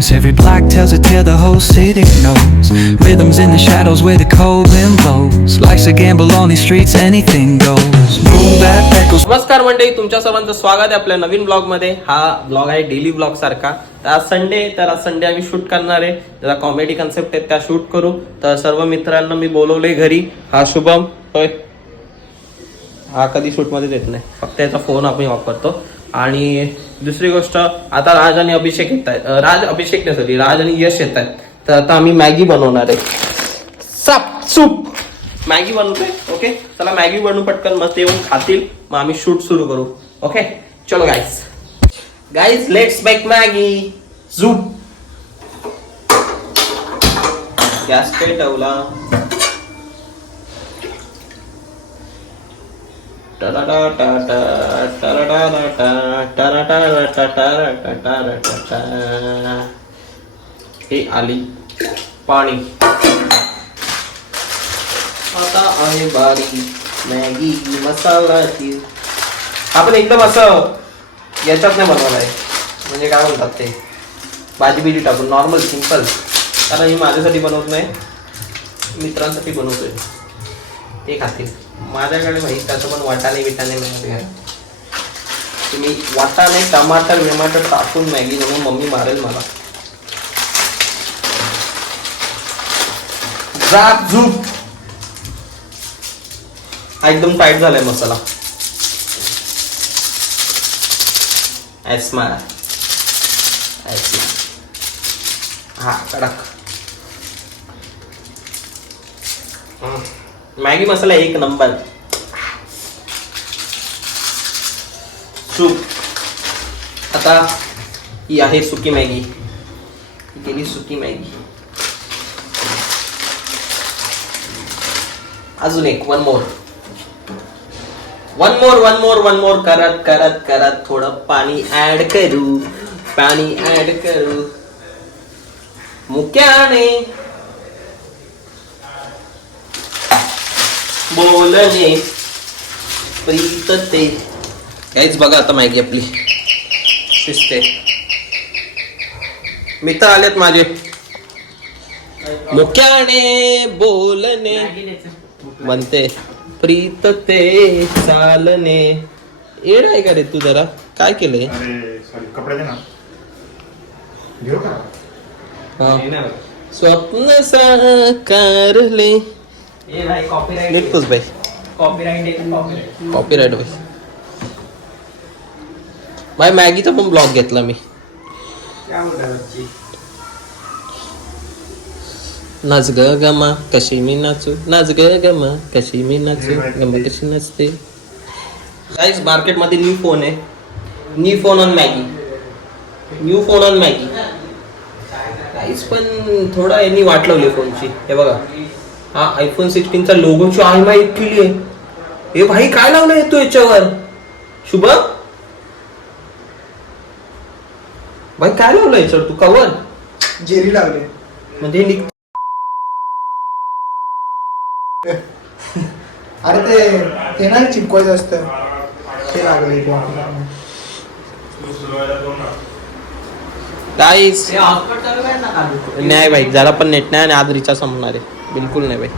bones. Every block tells a tale the whole city knows. Rhythms in the shadows where the cold wind blows. Life's a gamble on these streets, anything goes. Boom, that echoes. नमस्कार मंडळी तुमच्या सर्वांचं स्वागत आहे आपल्या नवीन ब्लॉगमध्ये हा blog आहे डेली ब्लॉग सारखा तर आज संडे तर आज संडे आम्ही शूट करणार आहे त्याला कॉमेडी कन्सेप्ट आहे त्या शूट करू तर सर्व मित्रांना मी बोलवले घरी हा शुभम होय हा कधी शूटमध्ये येत नाही फक्त याचा फोन आपण वापरतो आणि दुसरी गोष्ट आता राज आणि अभिषेक येत आहेत. राज अभिषेक नाही सॉरी राज आणि यश येत आहेत. तर आता आम्ही मॅगी बनवणार आहे. साप सूप. मॅगी बनवतोय ओके? चला मॅगी बनवू पटकन मस्त येऊन खातील. मग आम्ही शूट सुरू करू ओके? चलो guys guys let's make Maggi. झूप gas पेटवला हे आली पाणी आता आहे बारी मॅगी मसालाची आपण एकदम असं याच्यात नाही बनवलं आहे म्हणजे काय म्हणतात ते भाजी बिजी टाकून नॉर्मल सिंपल कारण मी माझ्यासाठी बनवत नाही मित्रांसाठी बनवतोय ते खातील माझ्याकडे माहीत त्याचं पण वाटाणे बिटाणे नाही तुम्ही वाटाणे टमाटर विमाटर टाकून मॅगी म्हणून मम्मी मारेल मला. जाप झूप. हा एकदम टाईट झालाय मसाला. एस्मा एस्मा हा कडक. मॅगी मसाला एक नंबर. सूप. आता ही आहे सुकी मॅगी. गेली केली सुकी मॅगी. अजून एक one more one more one more one more करत करत करत थोडं पाणी ऍड करू. पाणी ऍड करू. मुक्याने बोलणे प्रीत ते. काहीच बघा आता मॅगी आपली. शिजते मित्र आलेत माझे. मुक्याने बोलणे. बनते प्रीत ते चालणे. येड आहे का रे तू जरा? काय केलंय? कपडे दे ना. घेऊ का? हा. स्वप्न साकारले. निघतोच बाई कॉपीराईट बाई बाई मॅगीचा पण ब्लॉग घेतला मी. नाच ग गमा कशी मी नाचू? नाच ग गमा कशी मी नाचू? गमा कशी नाचते? गाईस मार्केटमध्ये न्यू फोन आहे. New phone on Maggi new phone on Maggi guys पण थोडा यांनी वाट लावली फोनची हे बघा. हा आयफोन सिक्स्टीनचा लोगोची आय माहीत केली आहे. हे भाई काय लावलंय तू याच्यावर? शुभ? भाई काय लावलं याच्यावर तू? कवर जेरी लागले. म्हणजे निघ अरे ते ते नाही चिपकवायचं असतं. ते लागले नाही भाई जरा पण नेट नाही आणि आज रिचार्ज संपणार आहे. बिलकुल नाही भाई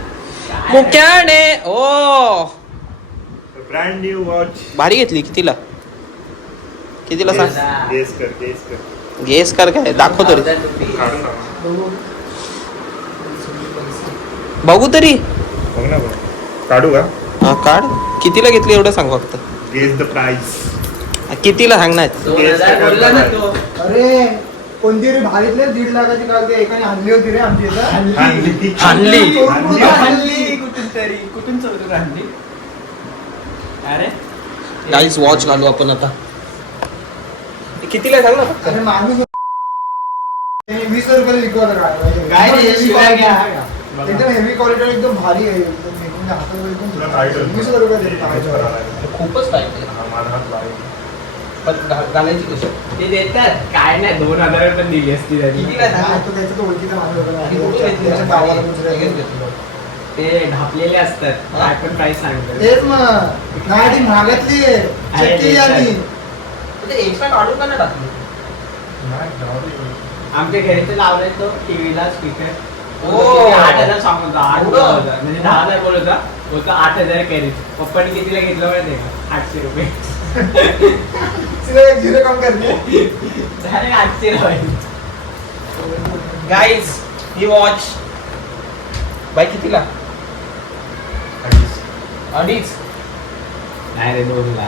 मुक्याने ओ! ब्रँड न्यू वॉच भारी घेतली कितीला? कितीला सांग? गेस कर गेस कर. गेस कर काय? दाखव तरी. बघू तरी. बघ ना बघ. काढू का? हा काढ. कितीला घेतली एवढं सांग फक्त. गेस द प्राइस कितीला सांगणार? कोणती रे भारीतले दीड लाखाची कागद एकाने आणली होती रे आमची इथं. हानली हाणली. आणली कुठून तरी. कुठून चोरून आणली अरे. गाईस वॉच घालू आपण आता. कितीला सांग ना अरे माणूस वीस रुपयाला काय शिवाय घ्या. क्वालिटी एकदम हेवी क्वालिटी एकदम भारी आहे. एकदम म्हणजे काय? वीस रुपये. खूपच हा, हात बारीक. पण घालायची कशी? ते देतात. काय नाही दोन हजार पण दिली असती त्यांनी. कितीला सांग तो त्याचं तो ओळखीचा माणूस होता. किती रुपये ना. घेतली? त्याच्या गावाला दुसऱ्या लगेच घेतली. ते ढापलेले असतात. काय पण प्राइस सांगतात. तेच मग नाही ती महागातली आहे अरे, चक्की ते आली. ते एक्स्ट्रा काढून का नाही टाकली? नाही, जाऊ दे. आमच्या घरी तर लावलाय तो टीव्हीला स्पीकर ओ. आठ हजार सांगत होता आठ एवढं? हजार. म्हणजे दहा हजार बोलत होता बोलतो आठ हजार कॅरेज पप्पाने कितीला घेतलं माहिती का? आठशे रुपये. तिला एक झिरो काम करते? झाले आठशे रुपये गाईज ही वॉच बाई कितीला? अडीच. नाही रे दोन ला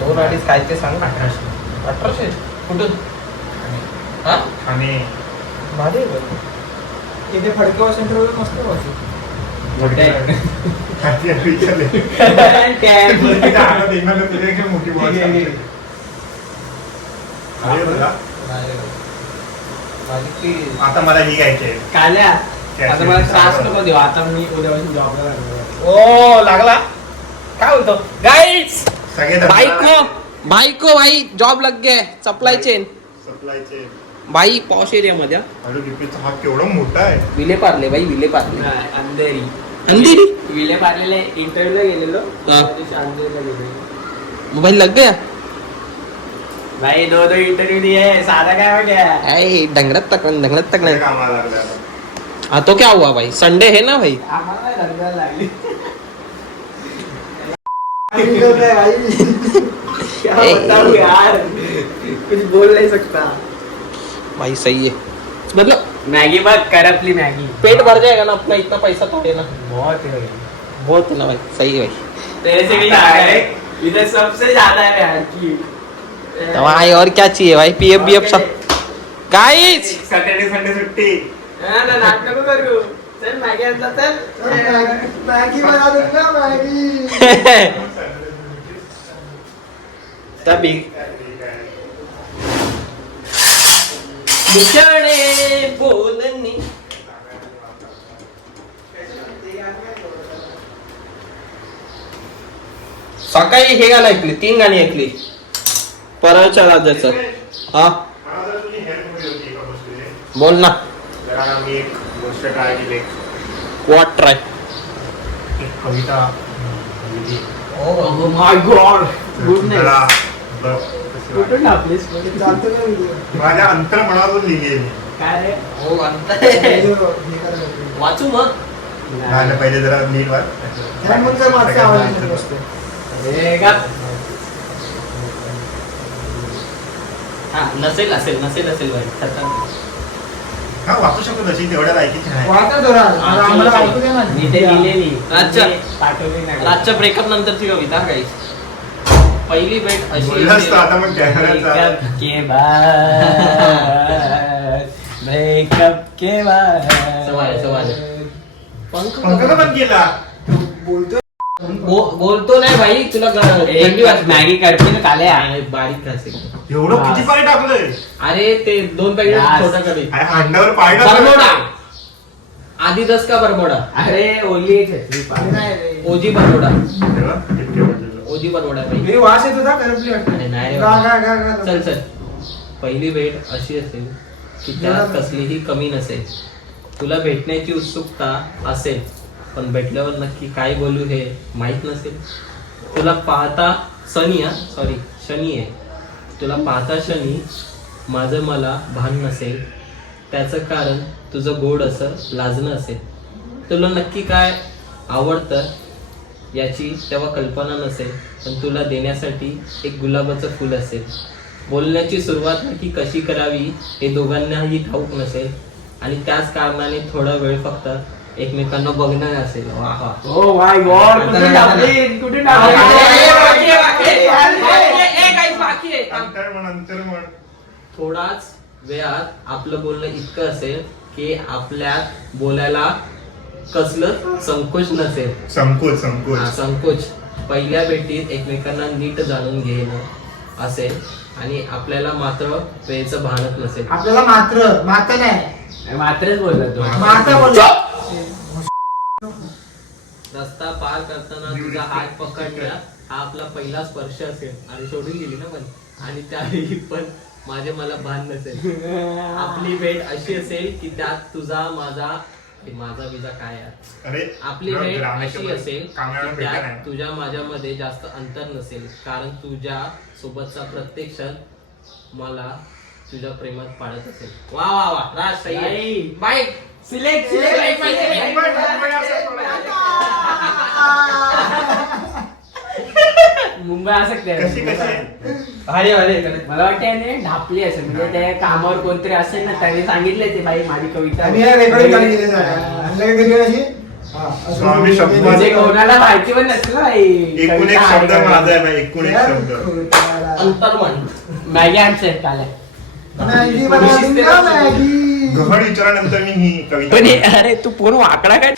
दोन अडीच काय ते सांग अठराशे. अठराशे? कुठून? हा? आणि भारी आहे बाई. तिथे फडके सेंटर मस्त बसू बघा, की- आता मला ही घ्यायची काल्या आता मला in. त्रास नको देऊ. आता मी उद्यापासून जॉबला लागलो. ओ लागला? काय बोलतो? सगळे बायको बायको भाई जॉब लग गया. Supply chain Supply chain. बाई पॉश एरिया मध्ये हा. अरे हात केवढा मोठा आहे. विले पार्ले बाई विले पार्ले. अंधेरी. अंधेरी विले पार्लेला इंटरव्ह्यूला गेलेलो. हा. त्या दिवशी अंधेरीला गेलेलो. मोबाईल लग गया? भाई दो दो इंटरव्यू दिए साधा काय हो गया? तक डंगरत तक सगळे नाही कामाला लागले आता. हाँ तो क्या हुआ भाई? संडे है ना भाई? आम्हाला लागली. क्या ए. बताऊं यार? कुछ बोल नहीं सकता. भाई सही है. मतलब मैगी बघ करपली मैगी. पेट भर जाएगा ना अपना इतना पैसा तो है ना बहुत है भाई. बहुत है ना भाई सही है भाई. तेरे से भी ज़्यादा है इधर सबसे ज़्यादा है यार की. तो भाई और क्या चाहिए भाई? पी एफ़ बी सब. गाइस सॅटर्डे संडे सुट्टी ना ना नाटक नको करू. चल मॅगी आणला चल मॅगी बना दूँगा मॅगी. तभी. बिछाने बोलनी सकाळी हे गाणं ऐकली तीन गाणी ऐकली. परळच्या राजाचं. हा. बोल ना. जरा मी एक गोष्ट ट्राय केली वॉट ट्राय एक कविता माय गॉड तर चालतो का video? माझ्या अंतर्मनातून लिहिली काय रे? हो. वाचू मग. नाही पहिले जरा नीट वाच. हे हा नसेल असेल नसेल असेल. हा वाचू शकतो तशी तेवढ्या लायकीची नाही. पाठवली नाही. रातच्या ब्रेकअप नंतरची कविता काही पहिली भेट अशी बोललास तर आता मग कॅमेऱ्याचा ब्रेकअप के बाद ब्रेकअप के बाद. सवाल, सवाल. पंख पंख का बंद केला बोलतोय. बो- बोलतो नाही भाई तुला ग- थंडी एक वाजते मॅगी काले आणि बारीक घासेल एवढं. किती पाणी टाकलंय? अरे ते दोन पॅकेट यास. छोटा अरे पाणी. बरमोडा. आधी दस का बरमोडा? अरे ओली. ओजी बरमोडा. तेव्हा. ओजी बरमोडा भाई हे वास येत होता करपली अरे नाही रे गा. गा गा गा. चल चल. पहिली भेट अशी असेल की त्यात कसलीही कमी नसेल. तुला भेटण्याची उत्सुकता असेल पण भेटल्यावर नक्की काय बोलू हे माहीत नसेल. तुला पाहता शनी हा? सॉरी शनी आहे. तुला पाहता शनी माझं मला भान नसेल. त्याचं कारण तुझं गोड असं लाजणं असेल. तुला नक्की काय आवडतं याची तेव्हा कल्पना नसेल पण तुला देण्यासाठी एक गुलाबाचं फुल असेल. बोलण्याची सुरुवात नक्की कशी करावी हे दोघांनाही ठाऊक नसेल. आणि त्याच कारणाने थोडा वेळ फक्त एकमेकांना बघणं असेल. थोडाच वेळात आपलं बोलणं इतकं असेल की आपल्यात बोलायला कसलं? संकोच नसेल. संकोच हा, संकोच. संकोच पहिल्या भेटीत एकमेकांना नीट जाणून घेणं असेल आणि आपल्याला मात्र वेळेचं भानच नसेल. आपल्याला मात्र मात्र नाही. मात्रच बोलला तो. मात्र बोल रस्ता पार करताना तुझा हात पकडला हा आपला पहिला स्पर्श असेल. आणि सोडून गेली ना पण. आणि त्यावेळी पण माझे मला भान नसेल. आपली भेट अशी असेल की त्यात तुझा माझा हे माझा विजा काय आहे? अरे आपली ग्रामेच्या अशी असेल की त्यात. तुझ्या माझ्यामध्ये जास्त अंतर नसेल. कारण तुझ्या सोबतचा प्रत्येक क्षण मला तुझ्या प्रेमात पाडत असेल. वा वा वा. राज सही आहे. नाही. Bike select. मुंबई असं कशी कशी? भारी भारी. मला वाटतं याने ढापली असेल म्हणजे त्या कामावर कोणतरी असेल ना त्यांनी सांगितले ते बाई माझी कविता. आणि या रेकॉर्डिंग गाणी केली आणलं कधी अशी हा, असं स्वामी शब्द. म्हणजे कोणाला माहिती पण नसेल ना बाई. एकूण एक शब्द आहे. माझा का? आहे ना एकूण एक शब्द. अंतर्मन. मॅगी आणते काल मॅगी बनवा दूंगा, मॅगी. गहन विचारानंतर मी ही कविता पण हे- अरे तू पूर्ण वाकडा काय?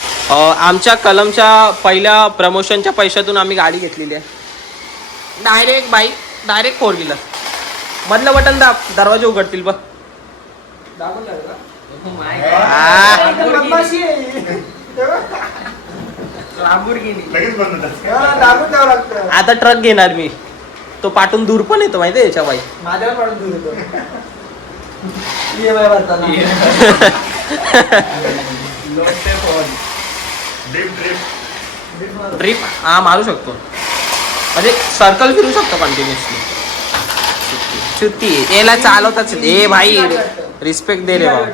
आमच्या कलमच्या पहिल्या प्रमोशनच्या पैशातून आम्ही गाडी घेतलेली आहे. Direct bike direct four wheeler. मधलं बटन दाब दरवाजे उघडतील बघ. आ. बदमाशी आहे. लगेच बंद होतात. हा, दाबून द्यावं लागतं. आता ट्रक घेणार मी. तो पाठून दूर पण येतो माहितीये याच्या बाई दूर येतो. EMI भरताना. ड्रिप हा मारू शकतो. म्हणजे सर्कल फिरू शकतो कंटिन्युअसली चुती याला चालवताच ए भाई रिस्पेक्ट दे रे बाबा.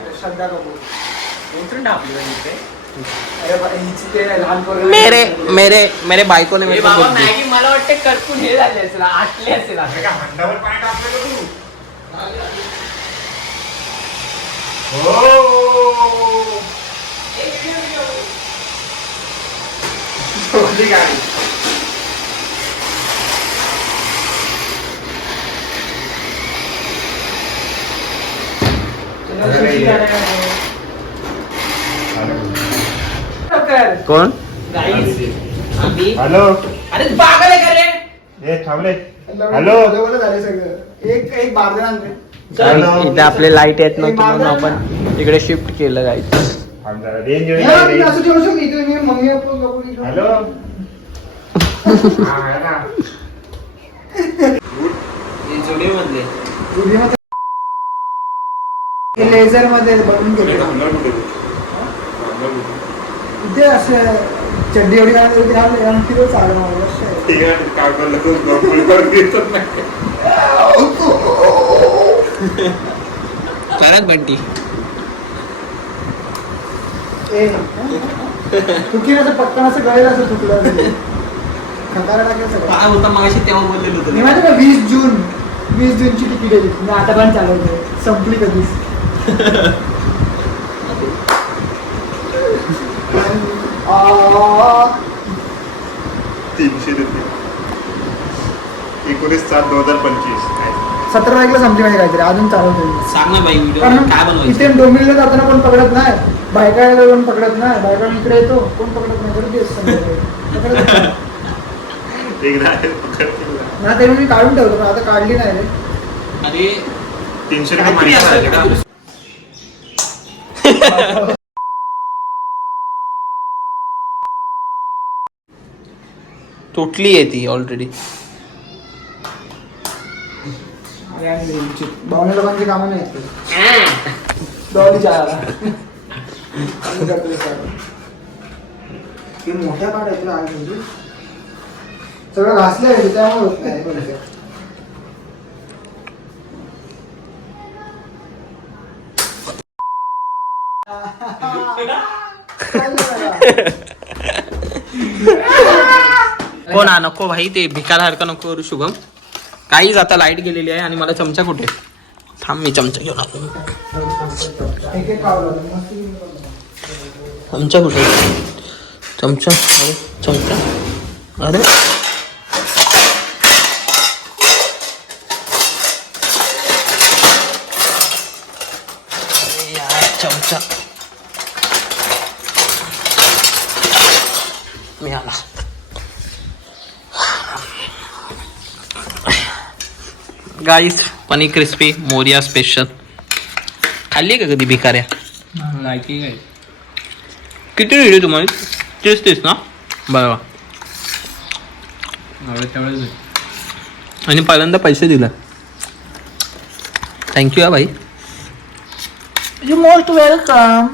मेरे मेरे मेरे बायको ने मेरे मला वाटते करपून हे झाले असेल आटले असेल हो सोडली गाडी. तुला सुट्टी गाड्या काय? कर. कोण? हॅलो. अरे पागल आहे का रे? हे थांबले. हॅलो. झाले सगळं. एक एक बारदान आणले. हॅलो. इथे आपले लाइट येत नव्हते म्हणून आपण इकडे शिफ्ट केलं इकडे. हॅलो. हा, मधले. हे लेझरमध्ये बनवून गेले? इथे असं चड्डी एवढी घालून होती, घालून आणि तिथं चालणं मला असं आहे. ठीक आहे, काय करलं तू? गप्पा करून देतच नाही. करत बंटी ए, चुकीनं असं पटकन असं गळेल असं तुटलं काय होता मागाशी तेव्हा बोललेलं मी होतं माहिती का वीस जून वीस जूनची तिकीट आहे मी आता पण चालवते संपली कधीच तीनशे रुपये एकोणीस सात दोन हजार पंचवीस सतरा तारखेला संपली माझी काहीतरी अजून चालवते. सांग ना बाई व्हिडिओ कारण काय इथे बनवायचं डोंबिवलीला जाताना कोण पकडत नाही बायका यायला कोण पकडत नाही बायका इकडे येतो कोण पकडत नाही गर्दी असते संध्याकाळी. पकडत नाही. एकदा आहे, पकडतील ना. मला तरी मी काढून ठेवतो पण आता काढली नाही रे अरे तीनशे रुपये काहीतरी? तुटली आहे ती ऑलरेडी बावण्या लोकांची कामं नाही आहेत दौडी सगळं. हे मोठ्या काढायचं आज म्हणजे सगळं घासलं आहे त्यामुळे होत नाही. हो कोण नको भाई ते भिकारसारखं नको करू शुभम. काहीच आता लाइट गेलेली आहे आणि मला चमचा कुठे? थांब मी चमचा घेऊन आलो. चमचा कुठे? चमचा? अरे चमचा. अरे. अरे यार चमचा. मिळाला. गाईस पनीर क्रिस्पी मोरिया स्पेशल खाल्ली का कधी भिकाऱ्या? काय किती व्हिडिओ तुम्हाला? तेच तेच ना? बरोबर तेवढंच आणि पहिल्यांदा पैसे दिला. थँक्यू हा भाई. यू मोस्ट वेलकम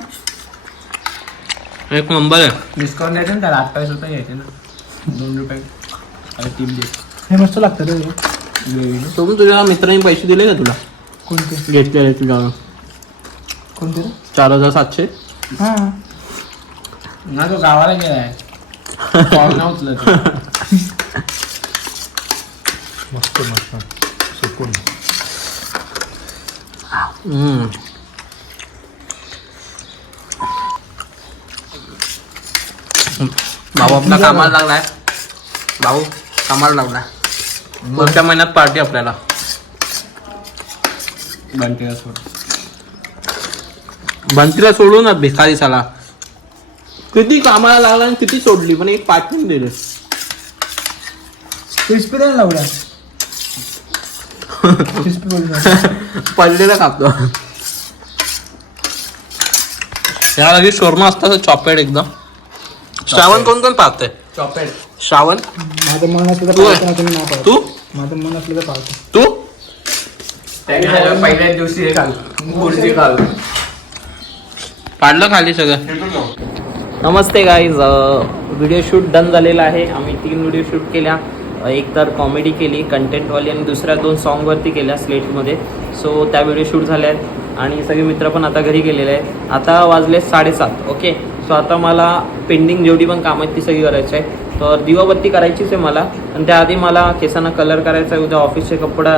एक नंबर आहे. डिस्काउंट द्यायचं ना त्याला अठ्ठावीस रुपये घ्यायचे ना. दोन रुपये. तीन हे मस्त लागतं रे. सोडून तुझ्या मित्रांनी पैसे दिले का तुला? कोणते? घेतलेले तुझ्या. कोणते रे? चार हजार सातशे. हा. ना तो गावाला गेलाय कॉल नाही उचलत. मस्त मस्त. सुकून. भाऊ आपला कामाला लागलाय. भाऊ कामाला लागलाय. पुढच्या महिन्यात पार्टी आपल्याला? बनते सोड. भंतीला सोडू ना भिकारी साला किती कामाला लागला आणि किती सोडली पण एक पाठवून दिले. लावला पडलेला कापतो या लगे शोरमा असतात चॉपेड एकदम. श्रावण कोण कोण पाहतोय? चॉपेट श्रावण? माझं मन असलं तर तू आहे? तर पावतो. तू? माझं मन असलं तर तू? त्याने पहिल्याच दिवशी हे खाल पुढची खाल पाडलं खाली सगळं. नमस्ते गाईज व्हिडिओ शूट डन झालेला आहे. आम्ही तीन व्हिडिओ शूट केल्या. अ, एक तर कॉमेडी केली कंटेंटवाली आणि दुसऱ्या दोन सॉन्गवरती केल्या स्लेटमध्ये सो त्या व्हिडिओ शूट झाल्या आहेत. आणि सगळे मित्र पण आता घरी गेलेले आहेत. आता वाजले साडेसात ओके सो आता मला पेंडिंग जेवढी पण कामं आहेत ती सगळी करायची आहे. तर दिवाबत्ती करायचीच आहे मला. आणि त्याआधी मला केसांना कलर करायचा आहे. उद्या ऑफिसचे कपडा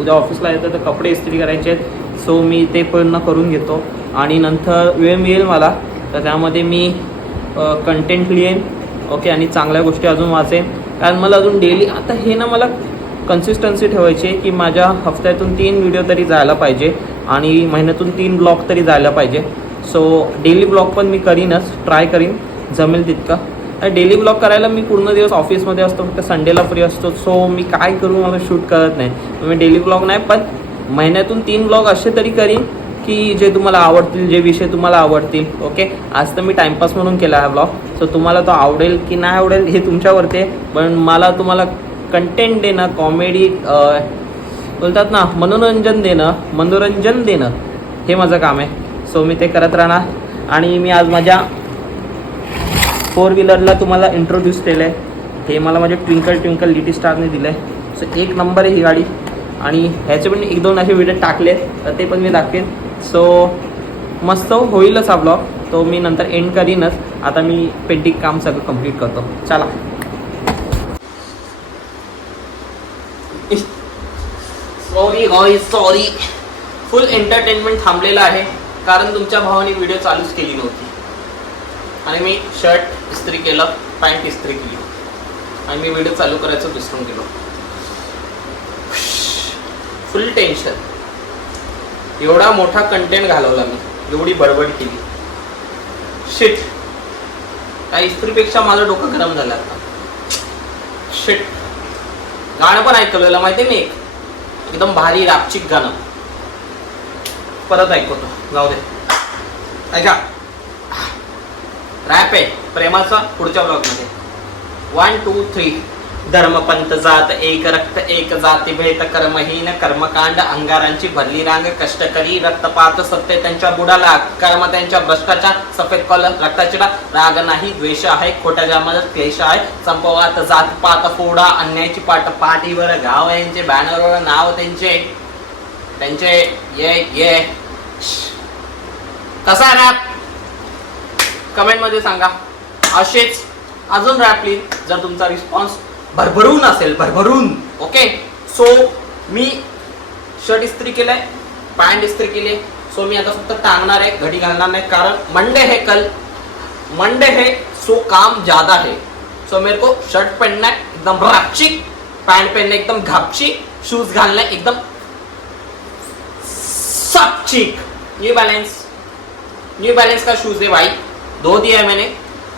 उद्या ऑफिसला येतं तर कपडे इस्त्री करायचे आहेत. सो मी ते पूर्ण करून घेतो. आणि नंतर वेळ मिळेल मला. तर त्यामध्ये मी कंटेंट लिहेन. ओके आणि चांगल्या गोष्टी अजून वाचेन. कारण मला अजून डेली आता हे ना मला कन्सिस्टन्सी ठेवायची आहे की माझ्या हफ्त्यातून तीन व्हिडिओ तरी जायला पाहिजे. आणि महिन्यातून तीन ब्लॉग तरी जायला पाहिजे. सो डेली ब्लॉग पण मी करीनच. ट्राय करीन. जमेल तितका. डेली ब्लॉग करायला मी पूर्ण दिवस ऑफिसमध्ये असतो फक्त संडेला फ्री असतो. सो मी काय करू मला शूट करत नाही. मी डेली ब्लॉग नाही पण महिन्यातून तीन ब्लॉग असे तरी करीन की जे तुम्हाला आवडतील जे विषय तुम्हाला आवडतील. ओके आज तर मी टाइमपास म्हणून केला हा ब्लॉग सो तुम्हाला तो आवडेल की नाही आवडेल हे तुमच्यावरती आहे. पण मला तुम्हाला कंटेंट देणं कॉमेडी बोलतात ना मनोरंजन देणं मनोरंजन देणं हे माझं काम आहे. सो मी ते करत राहणार. आणि मी आज माझ्या फोर व्हीलरला तुम्हाला इंट्रोड्यूस केलं आहे हे मला माझे ट्विंकल ट्विंकल लिटी स्टारने दिलं आहे सो एक नंबर आहे ही गाडी. आणि ह्याचे पण एक दोन असे व्हिडिओ टाकले तर ते पण मी दाखवेन. सो मस्त होईलच हा ब्लॉग तो मी नंतर एंड करीनच. आता मी पेंटिंग काम सगळं कंप्लीट करतो. चला. Sorry guy sorry full entertainment थांबलेलं आहे. कारण तुमच्या भावाने व्हिडिओ चालूच केली नव्हती. आणि मी शर्ट इस्त्री केलं पॅन्ट इस्त्री केली. आणि मी व्हिडिओ चालू करायचं विसरून गेलो. Full tension. एवढा मोठा कंटेंट घालवला मी. एवढी बडबड केली. शिट त्या इस्त्रीपेक्षा माझं डोकं गरम झालं आता. शिट गाणं पण ऐकवलेलं माहिती मी एक? एकदम भारी रापचिक गाणं. परत ऐकवतो. जाऊ दे. ऐका. रॅप आहे प्रेमाचा पुढच्या ब्लॉगमध्ये वन टू थ्री धर्मपंत जात एक रक्त एक जाती भेद कर्महीन कर्मकांड अंगारांची भरली रांग कष्टकरी रक्तपात सत्य त्यांच्या बुडाला कर्म त्यांच्या भ्रष्टाचार सफेद कॉलर रक्ताचिडा राग नाही द्वेष आहे खोट्या जामात क्लेश आहे. संपवात जात पात फोडा अन्यायची पाट पाठीवर गाव यांचे बॅनरवर नाव त्यांचे. त्यांचे ये ये. कसा रॅप कमेंटमध्ये सांगा. असेच अजून रॅपली जर तुमचा रिस्पॉन्स भरभरून असेल भरभरून. ओके सो मी शर्ट इस्त्री केलंय पॅन्ट इस्त्री केली सो मी आता फक्त टांगणार आहे घडी घालणार नाही कारण मंडे है कल. मंडे है सो काम ज्यादा है. सो मेरे को शर्ट पहनना है एकदम रापची. पैंट पहनना एकदम घापची. शूज घालना है एकदम सबचिक न्यू बैलेंस न्यू बैलेंस का शूज है भाई. धो दिया है मैंने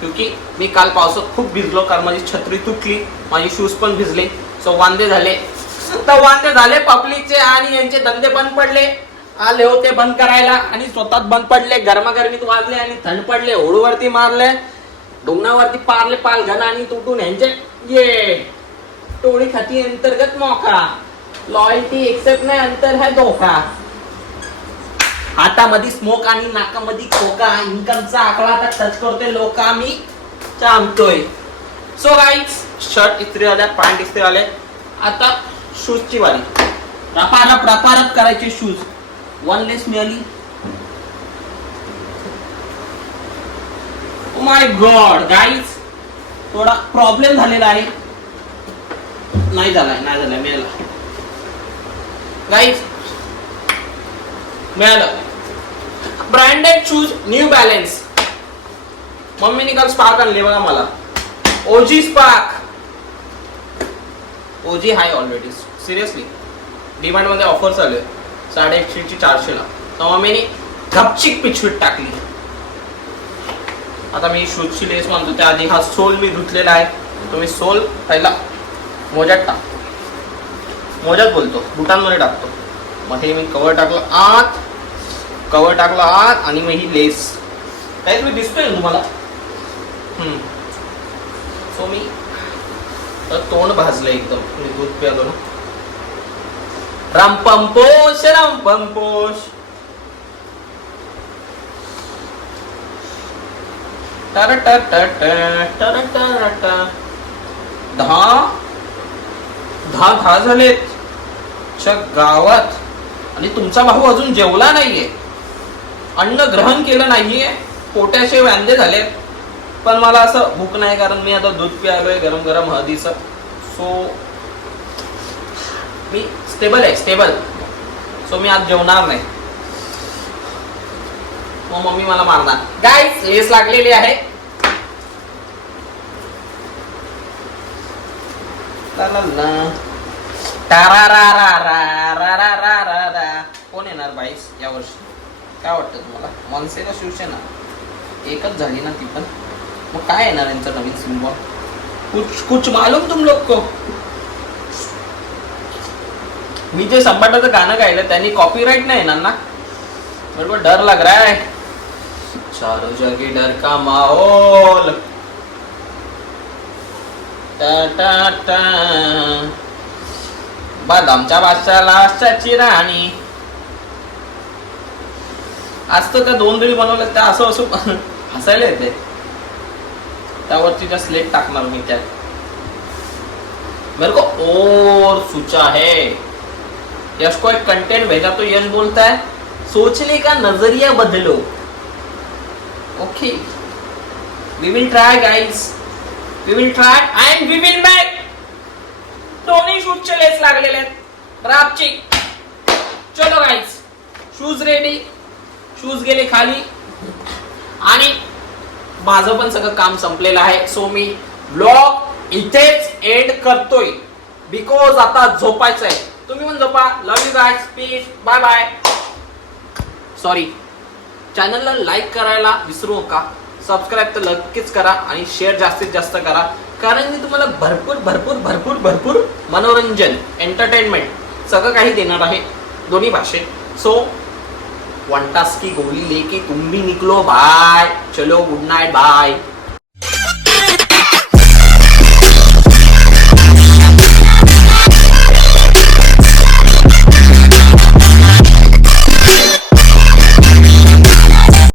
क्योंकि मी काल पावसात खूप भिजलो कारण माझी छत्री तुटली माझी शूज पण भिजले. सो वांदे झाले. तर वांदे झाले पब्लिकचे आणि यांचे धंदे बंद पडले. आले होते बंद करायला आणि स्वतःच बंद पडले. गरमागरमीत वाजले आणि थंड पडले होडूवरती मारले. डोंगरावरती पारले पाल घाल आणि तुटून यांचे ये! टोळी खाती अंतर्गत मोका. लॉयल्टी एक्सेप्ट नाही अंतर है धोका. हातामध्ये स्मोक आणि नाकामध्ये खोका. इन्कमचा आकडा आता टच करतोय लोक मी चांबतोय सो गाईज शर्ट इस्त्री आल्या पॅन्ट इस्त्री आले आता शूजची वाली रपारप रपारप करायचे शूज वन लेस मिळाली माय गॉड गाईज थोडा प्रॉब्लेम झालेला आहे. नाही झालाय नाही झालाय मिळाला. गाईज मिळालं. ब्रँडेड शूज न्यू बॅलेन्स मम्मीने काल स्पार्क आणले बघा मला. ओजी स्पार्क ओजी हाय ऑलरेडी सिरियसली डिमांडमध्ये ऑफर चालू आहे. साडे एकशेची चारशेला तर मम्मीने गपचिक पिछवीट टाकली. आता मी शूजची लेस मानतो. त्याआधी हा सोल मी धुतलेला आहे. तुम्ही सोल पहिला मोज्यात टाक. मोज्यात बोलतो. बुटांमध्ये टाकतो. मग हे मी कवर टाकलं. आत. कवर टाकला आत आणि मग ही लेस. काही तुम्ही दिसतोय तुम्हाला? सो मी तोंड भाजलं एकदम. मी दूध प्यालो ना. रामपंपोश रामपंपोश टर टर टर टर टर टर टर. दहा? दहा दहा झालेत. च्या गावात. आणि तुमचा भाऊ अजून जेवला नाहीये. अन्न ग्रहण केलं नाहीये. पोट्याचे वांदे झाले. पण मला असं भूक नाही कारण मी आता दूध प्यायलोय गरम गरम हळदीचं. सो मी स्टेबल आहे स्टेबल सो मी आज जेवणार नाही. मग मम्मी मला मारणार. गायच लेस लागलेली आहे. कोण येणार बाईस? या वर्षी. काय वाटतं तुम्हाला? मनसे का शिवसेना एकच झाली ना ती पण? मग काय येणार यांचं नवीन सिम्बॉल कुछ कुछ मालूम तुम लोग को? मी जे संपाटाचं गाणं गायलं त्यांनी कॉपीराईट नाही येणार ना? बरोबर डर लग रहा है. चारों जगह डर का माहौल. टा टा टा. बदामच्या बादशाला आशाची राणी. आज तर त्या दोन रील बनवल्या त्या असं असं हसायला येते. त्यावरती त्या स्लेट टाकणार मी त्यात. मेरे को और सोचा है. यश को एक कंटेंट भेजा तो यश बोलता है सोचने का नजरिया बदलो. Okay we will try guys we will try and we will make दोन्ही शूजचे लेस लागलेले आहेत. रापची. चलो गाईज शूज रेडी शूज गेले खाली. आणि माझं पण सगळं काम संपलेलं आहे. सो मी ब्लॉग इथेच एंड करतोय. बिकॉज आता झोपायचं आहे. तुम्ही पण झोपा. Love you guys peace bye bye sorry चॅनलला लाईक करायला विसरू नका. सबस्क्राईब तर नक्कीच करा आणि शेअर जास्तीत जास्त करा. कारण मी तुम्हाला भरपूर भरपूर भरपूर भरपूर मनोरंजन एंटरटेनमेंट सगळं काही देणार आहे. दोन्ही भाषेत. सो वन टास्क की गोली लेके तुम भी निकलो बाय. चलो गुड नाइट बाय.